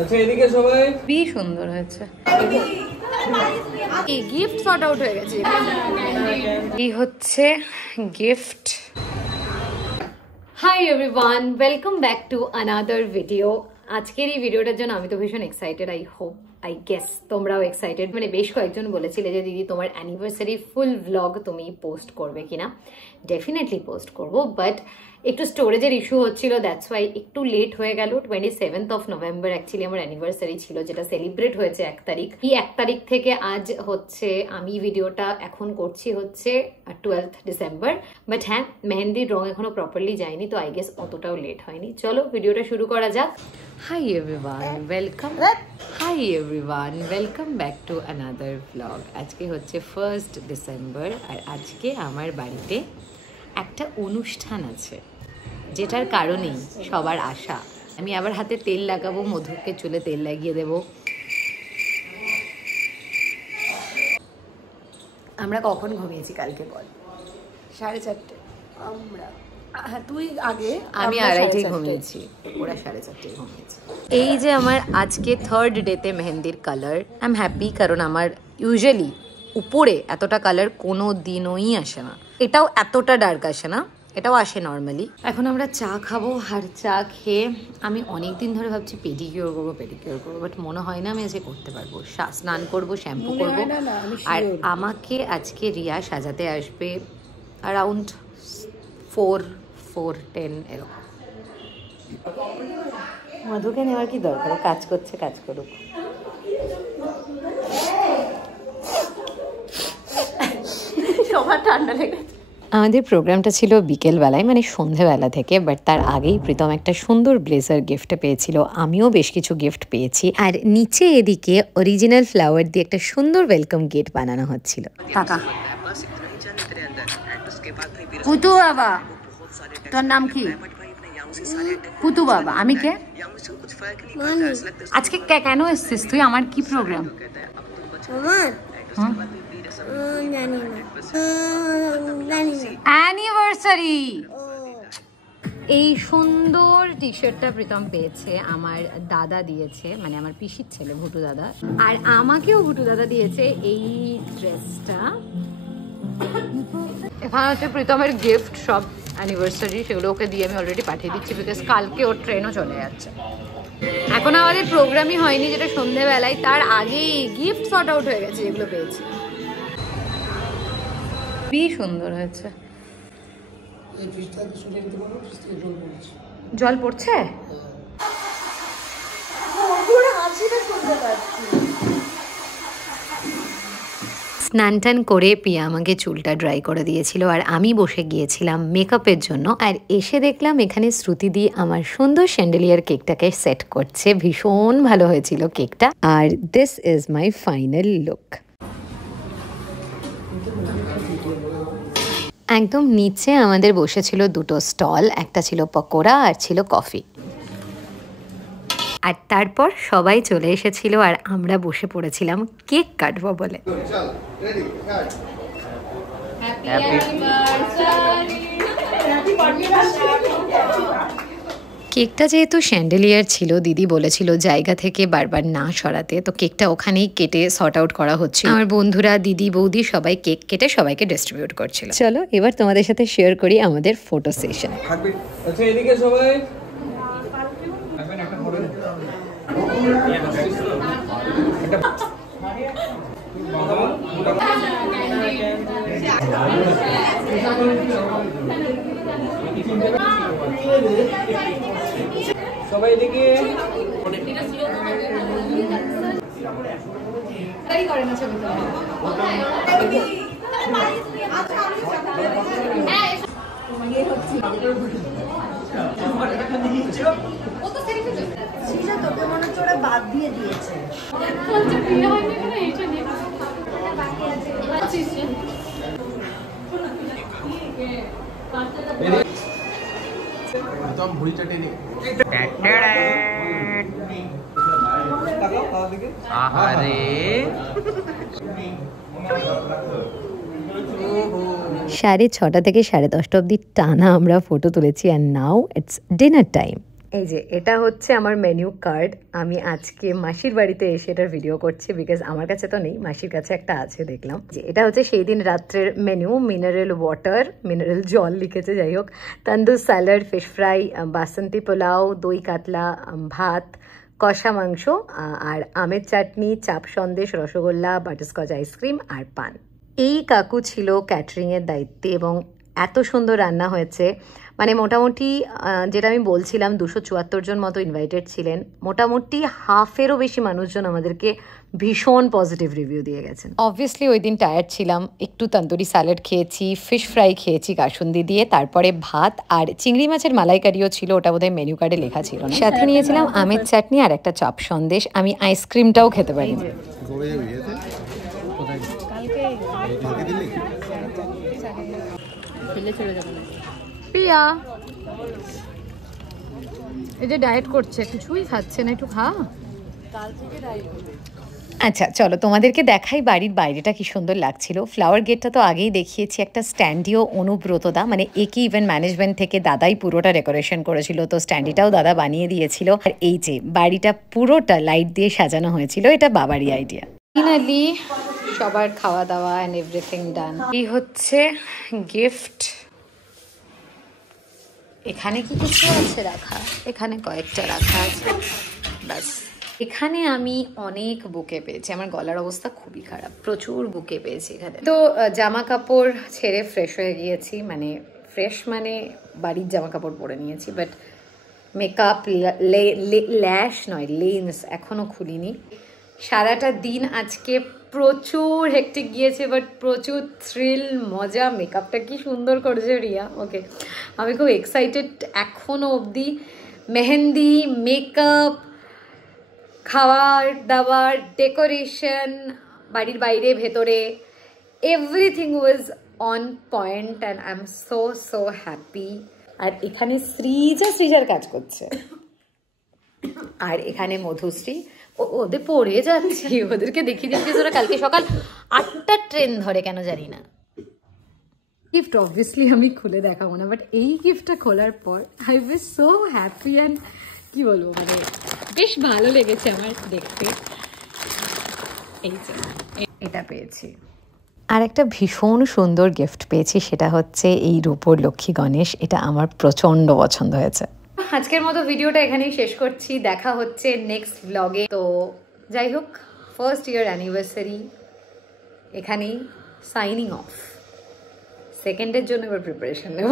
আচ্ছা এদিকে সবাই খুবই সুন্দর হয়েছে। এই গিফট সর্ট আউট হয়ে গেছে। এই হচ্ছে gift. Hi everyone, welcome back to another video. আজকের এই ভিডিওটার জন্য আমি তো ভীষণ এক্সাইটেড। আই গেস তোমরাও এক্সাইটেড। মানে বেশ কয়েকজন বলেছিলে যে দিদি তোমার অ্যানিভার্সারি ফুল ভ্লগ তুমি পোস্ট করবে কিনা। ডেফিনেটলি পোস্ট করবো, বাট একটু স্টোরেজের ইস্যু হচ্ছিল, দ্যাটস ওয়াই একটু লেট হয়ে গেল। 27th of November অ্যাকচুয়ালি আমার অ্যানিভার্সারি ছিল, যেটা সেলিব্রেট হয়েছে 1 তারিখ। এই 1 তারিখ থেকে আজ হচ্ছে আমি ভিডিওটা এখন করছি হচ্ছে 12th December। বাট হ্যাঁ, মেহেন্দির রং এখনো প্রপারলি যায়নি, তো আই গেস অতটাও লেট হয়নি। চলো ভিডিওটা শুরু করা যাক। Hi everyone, welcome back to another vlog. আজকে হচ্ছে 1st December, আর আজকে আমার বাড়িতে একটা অনুষ্ঠান আছে, যেটার কারণেই সবার আশা। আমি আবার হাতে তেল লাগাবো, মধুকে চুলে তেল লাগিয়ে দেব। আমরা কখন ঘুমিয়েছি কালকে বল? 4:30। তুই আগে, আমি 2:30 ঘুমিয়েছি, ওরা 4:30 ঘুমিয়েছে। এই যে আমার আজকে 3rd ডেতে মেহেন্দির কালার। আই এম হ্যাপি, কারণ আমার ইউজুয়ালি উপরে এতটা কালার কোনো দিনই আসে না। এটাও এতটা ডার্ক আসে না, এটাও আসে নর্মালি। এখন আমরা চা খাবো, আর চা খেয়ে আমি অনেকদিন ধরে ভাবছি পেডিকিওর করবো, বাট মনে হয় না আমি আজকে করতে পারবো। স্নান করবো, শ্যাম্পু করবো, আর আমাকে আজকে রিয়া সাজাতে আসবে অ্যারাউন্ড 4:10 এরকম। মধুকে নেওয়ার কি দরকার, কাজ করছে, কাজ করুক। সবার ঠান্ডা লেগেছে। আমাদের প্রোগ্রামটা ছিল বিকেলবেলায়, মানে সন্ধেবেলা থেকে, বাট তার আগেই প্রীতম একটা সুন্দর ব্লেজার গিফট পেয়েছিল, আমিও বেশ কিছু গিফট পেয়েছি। আর নিচে এদিকে অরিজিনাল ফ্লাওয়ার দিয়ে একটা সুন্দর ওয়েলকাম গেট বানানো হচ্ছিল। কাকা পুতু বাবা, তোর নাম কি? পুতু বাবা। আমি কে? আজকে কেন এসছিস তুই? আমার কি প্রোগ্রাম? অ্যানিভার্সারি। এই সুন্দর টি শার্টটা প্রীতম পেয়েছে, আমার দাদা দিয়েছে, মানে আমার পিসির ছেলে ভুটু দাদা। আর আমাকেও ভুটু দাদা দিয়েছে এই ড্রেসটা। এখানে হচ্ছে প্রীতমের গিফট, সব অ্যানিভার্সারি, সেগুলো ওকে দিয়ে আমি অলরেডি পাঠিয়ে দিচ্ছি, বিকজ কালকে ওর ট্রেনও চলে যাচ্ছে। এখন আমাদের প্রোগ্রামই হয়নি, যেটা সন্ধ্যেবেলায়, তার আগেই গিফট সর্ট আউট হয়ে গেছে যেগুলো পেয়েছি। খুবই সুন্দর হয়েছে। জল পড়ছে? স্নান টান করে পিয়া আমাকে চুলটা ড্রাই করে দিয়েছিল, আর আমি বসে গিয়েছিলাম মেকআপের জন্য। আর এসে দেখলাম এখানে শ্রুতিদি আমার সুন্দর শ্যান্ডেলিয়ার কেকটাকে সেট করছে। ভীষণ ভালো হয়েছিল কেকটা। আর this is my final look. একদম নিচে আমাদের বসেছিল দুটো স্টল, একটা ছিল পকোড়া আর ছিল কফি। আর তারপর সবাই চলে এসেছিল, আর আমরা বসে পড়েছিলাম কেক কাটবো বলে। কেকটা যেহেতু শ্যান্ডেলিয়ার ছিল, দিদি বলেছিল জায়গা থেকে বারবার না সরাতে, তো কেকটা ওখানেই কেটে সর্ট আউট করা হচ্ছে। আমার বন্ধুরা, দিদি, বৌদি সবাই কেক কেটে সবাইকে ডিস্ট্রিবিউট করছিল। চলো এবার তোমাদের সাথে শেয়ার করি আমাদের ফটো সেশন। আচ্ছা এদিকে সবাই সবাই এদিকে। তোকে মনে হচ্ছে ওরা বাদ দিয়ে দিয়েছে। সাড়ে 6টা থেকে 10:30 অবধি টানা আমরা ফটো তুলেছি। আর নাও ইটস ডিনার টাইম। এই যে এটা হচ্ছে আমার মেনু কার্ড। আমি আজকে মাসির বাড়িতে এসে এটার ভিডিও করছি, বিকজ আমার কাছে তো নেই, মাসির কাছে একটা আছে দেখলাম। যে এটা হচ্ছে সেই দিন রাত্রের মেনু। মিনারেল ওয়াটার, মিনারেল জল লিখেছে, যাই হোক। তন্দুর স্যালাড, ফিশ ফ্রাই, বাসন্তী পোলাও, দই কাতলা, ভাত, কষা মাংস, আর আমের চাটনি, চাপ সন্দেশ, রসগোল্লা, বাটারস্কচ আইসক্রিম আর পান। এই কাকু ছিল ক্যাটারিংয়ের দায়িত্বে এবং এত সুন্দর রান্না হয়েছে। মানে মোটামুটি যেটা আমি বলছিলাম 274 জন মতো ইনভাইটেড ছিলেন, মোটামুটি হাফেরও বেশি মানুষজন আমাদেরকে ভীষণ পজিটিভ রিভিউ দিয়ে গেছেন। অবভিয়াসলি ওই দিন টায়ার্ড ছিলাম, একটু তন্দুরি স্যালাড খেয়েছি, ফিশ ফ্রাই খেয়েছি কাসুন্দি দিয়ে, তারপরে ভাত আর চিংড়ি মাছের মালাইকারিও ছিল, ওটা বোধহয় মেনু কার্ডে লেখা ছিল না। সাথে নিয়েছিলাম আমের চাটনি আর একটা চপ সন্দেশ। আমি আইসক্রিমটাও খেতে পারিনি। প্রিয়া এই যে ডায়েট করছে, কিছুই খাচ্ছে না, একটু খা। আচ্ছা চলো তোমাদেরকে দেখাই বাড়ির বাইরেটা কি সুন্দর লাগছিল। ফ্লাওয়ার গেটটা তো আগেই দেখিয়েছি, একটা স্ট্যান্ডিও অনুব্রতদা, মানে একই ইভেন্ট ম্যানেজমেন্ট থেকে দাদাই পুরোটা ডেকোরেশন করেছিল, তো স্ট্যান্ডিটাও দাদা বানিয়ে দিয়েছিল। আর এই যে বাড়িটা পুরোটা লাইট দিয়ে সাজানো হয়েছিল, এটা বাবারই আইডিয়া। ফাইনালি সবার খাওয়া দাওয়া অ্যান্ড এভরিথিং ডান। এই হচ্ছে গিফট। এখানে কি কিছু আছে রাখা? এখানে কয়েকটা রাখা আছে, ব্যাস। এখানে আমি অনেক বুকে পেয়েছি, আমার গলার অবস্থা খুবই খারাপ, প্রচুর বুকে পেয়েছি এখানে। তো জামা কাপড় ছেড়ে ফ্রেশ হয়ে গিয়েছি, মানে ফ্রেশ মানে বাড়ির জামা কাপড় পরে নিয়েছি, বাট মেকআপ, ল্যাশ নয়, লেন্স এখনো খুলিনি। সারাটা দিন আজকে প্রচুর হেক্টিক গিয়েছে, বাট প্রচুর থ্রিল, মজা। মেকআপটা কি সুন্দর করেছে রিয়া, ওকে আমি খুব এক্সাইটেড এখনো অবধি। মেহেন্দি, মেকআপ, খাবার দাবার, ডেকোরেশন, বাড়ির বাইরে ভেতরে, everything was on point and I am so so happy. আর এখানে সৃজার কাজ করছে, আর এখানে মধুশ্রী। ওদের পড়ে যাচ্ছি, ওদেরকে দেখিয়ে দিচ্ছি ওরা কালকে সকাল 8টার ট্রেন ধরে, কেন জানি না। গিফট অবভিয়াসলি আমি খুলে দেখাবো না, বাট এই গিফটটা খোলার পর I was so happy and কি বলবো, মানে বেশ ভালো লেগেছে আমার দেখতে। এই যে এটা পেয়েছি, আর একটা ভীষণ সুন্দর গিফট পেয়েছি, সেটা হচ্ছে এই রূপোর লক্ষ্মী গণেশ। এটা আমার প্রচণ্ড পছন্দ হয়েছে। আজকের মতো ভিডিওটা এখানেই শেষ করছি, দেখা হচ্ছে নেক্সট ব্লগে। তো যাই হোক, ফার্স্ট ইয়ার অ্যানিভার্সারি এখানেই সাইনিং অফ। সেকেন্ডের জন্য এবার প্রিপারেশন নেব।